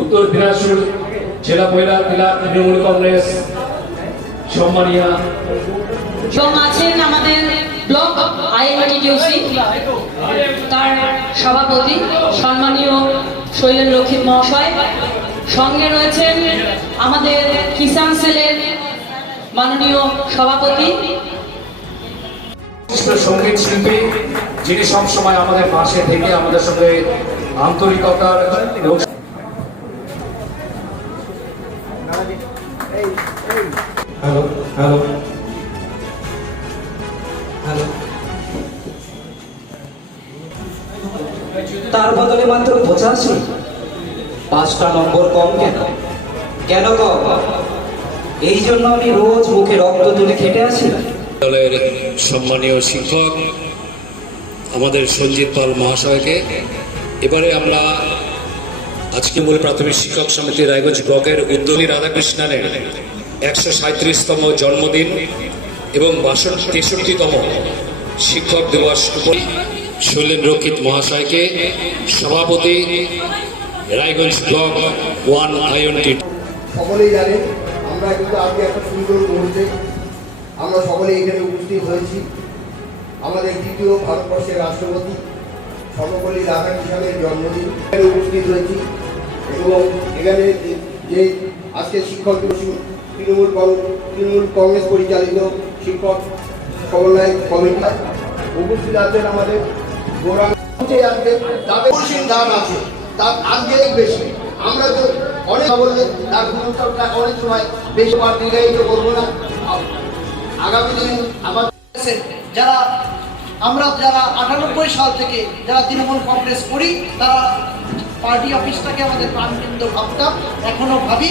উত্তর দিনাজপুর জেলা মহিলা ক্রীড়া তৃণমূল কংগ্রেস। সম্মানীয় এবং আছেন আমাদের ব্লক তার সভাপতি সম্মানীয় শৈলেন রক্ষিত মহাশয়। সঙ্গে রয়েছেন আমাদের কিষাণ সেলের মাননীয় সভাপতি। সংগীত শিল্পী যিনি সবসময় আমাদের পাশে থেকে আমাদের সঙ্গে আন্তরিকতার হ্যালো হ্যালো হ্যালো তার বদলে মাত্র পঁচাশি। পাঁচটা নম্বর কম কেন? কেন কম? এই জন্য আমি রোজ মুখে রক্ত তুলে খেটে আসি। দলের সম্মানীয় শিক্ষক আমাদের সঞ্জিত পাল মহাশয়কে এবারে আমরা আজকে মূল প্রাথমিক শিক্ষক সমিতি রায়গঞ্জ ব্লকের উদ্যোগী রাধাকৃষ্ণনের একশো সাঁত্রিশতম জন্মদিন এবং বাষট্টি তেষট্টিতম শিক্ষক দিবস শৈলেন রক্ষিত মহাশয়কে সভাপতি রায়গঞ্জ ব্লক ওয়ান আইএনটি সকলেই জানেন আমরা কিন্তু আজকে একটা সুন্দর মুহূর্তে আমরা সকলে এখানে উপস্থিত হয়েছি। আমাদের দ্বিতীয় ভারতবর্ষের রাষ্ট্রপতি সর্বপল্লী রাধাকৃষ্ণনের জন্মদিন। উপস্থিত হয়েছি। এবং এখানে যে- আজকে শিক্ষক তৃণমূল তৃণমূল কংগ্রেস পরিচালিত শিক্ষক সমন্বয় কমিটি উপস্থিত আছেন আমাদের গৌরাঙ্গ আজকে তাদের ধান আছে, তার আজকে বেশি। আমরা তো অনেক বললে তার গুরুত্বটা অনেক সময় বেশি বার দীর্ঘায়িত করব না। আগামী দিন আমাদের যারা আমরা যারা আটানব্বই সাল থেকে যারা তৃণমূল কংগ্রেস করি, তারা পার্টি অফিসটাকে আমাদের প্রাণকেন্দ্র ভাবতাম, এখনও ভাবি।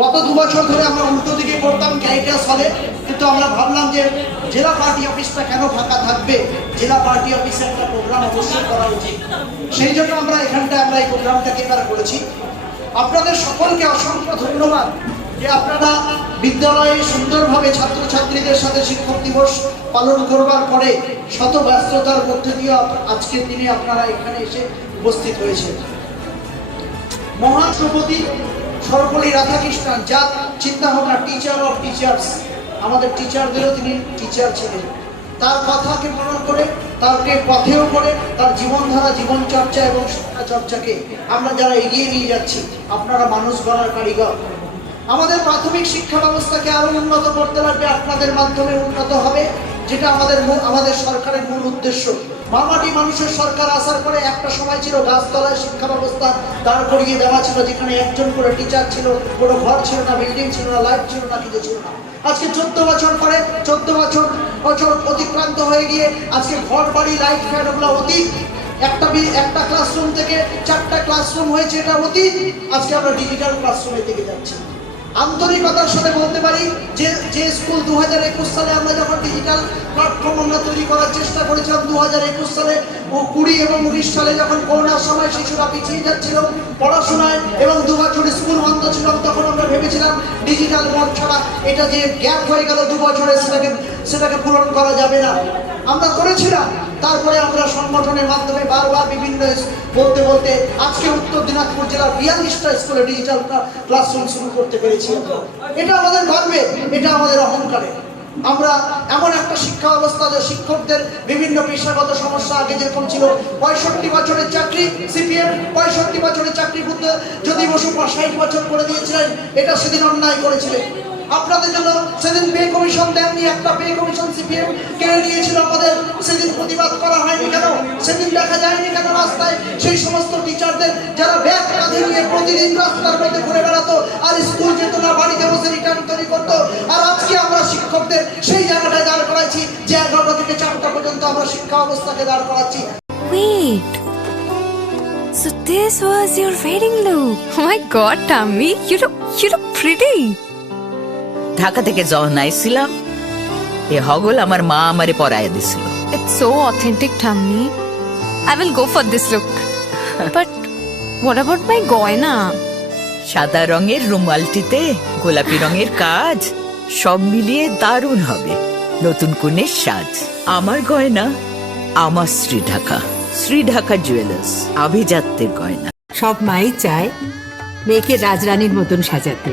গত দু বছর ধরে আমরা উল্টো দিকে করতাম ক্যারিটাস হলে। কিন্তু আমরা ভাবলাম যে জেলা পার্টি অফিসটা কেন ফাঁকা থাকবে? জেলা পার্টি অফিসে একটা প্রোগ্রাম অবশ্যই করা উচিত। সেই জন্য আমরা এখানটায় আমরা এই প্রোগ্রামটাকে এবার করেছি। আপনাদের সকলকে অসংখ্য ধন্যবাদ যে আপনারা বিদ্যালয়ে সুন্দরভাবে ছাত্রছাত্রীদের সাথে শিক্ষক দিবস পালন করবার পরে শত ব্যস্ততার মধ্যে দিয়ে আজকের দিনে আপনারা এখানে এসে উপস্থিত হয়েছেন মহারাষ্ট্রপতি সর্বপল্লী রাধাকৃষ্ণন যার চিন্তা ভাবনা টিচার অফ টিচার্স আমাদের টিচারদেরও তিনি টিচার ছিলেন। তার কথাকে মনে করে তাকে পথেও করে, তার জীবনধারা জীবন চর্চা এবং শিক্ষা চর্চাকে আমরা যারা এগিয়ে নিয়ে যাচ্ছি, আপনারা মানুষ গড়ার কারিগর। আমাদের প্রাথমিক শিক্ষা ব্যবস্থাকে আরও উন্নত করতে লাগবে। আপনাদের মাধ্যমে উন্নত হবে। যেটা আমাদের আমাদের সরকারের মূল উদ্দেশ্য। মামাটি মানুষের সরকার আসার পরে একটা সময় ছিল গাছতলায় শিক্ষা ব্যবস্থা দাঁড় করিয়ে দেওয়া ছিল, যেখানে একজন করে টিচার ছিল, কোনো ঘর ছিল না বিল্ডিং ছিল না লাইট ছিল না, কিছু ছিল না। আজকে চোদ্দ বছর পরে, চোদ্দ বছর বছর অতিক্রান্ত হয়ে গিয়ে আজকে ঘর, বাড়ি লাইট ফ্যান ওগুলো অতীত। একটা একটা ক্লাসরুম থেকে চারটা ক্লাসরুম হয়েছে এটা অতীত। আজকে আমরা ডিজিটাল ক্লাসরুমের দিকে যাচ্ছি। আন্তরিকতার সাথে বলতে পারি যে যে স্কুল দু হাজার একুশ সালে আমরা যখন ডিজিটাল প্ল্যাটফর্ম আমরা তৈরি করার চেষ্টা করেছিলাম দু হাজার একুশ সালে, ও কুড়ি এবং উনিশ সালে যখন করোনার সময় শিশুরা পিছিয়ে যাচ্ছিল পড়াশোনায় এবং দু বছর স্কুল বন্ধ ছিল, তখন আমরা ভেবেছিলাম ডিজিটাল মোড ছাড়া এটা যে গ্যাপ হয়ে গেল দু বছরে সেটাকে সেটাকে পূরণ করা যাবে না। আমরা করেছিলাম। তারপরে আমরা সংগঠনের মাধ্যমে বারবার বিভিন্ন বলতে বলতে আজকে উত্তর দিনাজপুর জেলার বিয়াল্লিশটা স্কুলে ডিজিটাল ক্লাসরুম শুরু করতে পেরেছি এটা আমাদের গর্বে, এটা আমাদের অহংকারে। আমরা এমন একটা শিক্ষা ব্যবস্থা যে শিক্ষকদের বিভিন্ন পেশাগত সমস্যা আগে যেরকম ছিল, পঁয়ষট্টি বছরের চাকরি, সিপিএম পঁয়ষট্টি বছরের চাকরি করতে যদি বসু ষাট বছর করে দিয়েছিলেন, এটা সেদিন অন্যায় করেছিলেন। আপনাদের জন্য সেদিন পে কমিশন দেননি একটা পে কমিশন সিপিএম কেড়ে নিয়েছিল আমাদের সেদিন প্রতিবাদ করা হয়নি কেন সেদিন দেখা যায়নি কেন রাস্তায় সেই সমস্ত টিচারদের যারা ব্যাগ কাঁধে নিয়ে প্রতিদিন রাস্তার মধ্যে ঘুরে বেড়াতো আর স্কুল যেত না বাড়িতে বসে রিটার্ন তৈরি করতো আর আজকে আমরা শিক্ষকদের সেই জায়গাটায় দাঁড় করাচ্ছি যে এগারোটা থেকে চারটা পর্যন্ত আমরা শিক্ষা অবস্থাকে দাঁড় করাচ্ছি. So this was your wedding look. Oh my god, Tammy, you look you look pretty. Dhaka থেকে যখন আইছিলাম এ হগল আমার মা আমারে পরায় দিছিল It's so authentic, Tammy. I will go for this look. but what about my goina? সাদা রঙের রুমালটিতে গোলাপি রঙের কাজ সব মিলিয়ে দারুণ হবে নতুন কনের সাজ আমার গয়না আমার শ্রী ঢাকা শ্রী ঢাকা জুয়েলার্স আভিজাত্যের গয়না সব মাই চায় মেয়েকে রাজরানীর মতন সাজাতে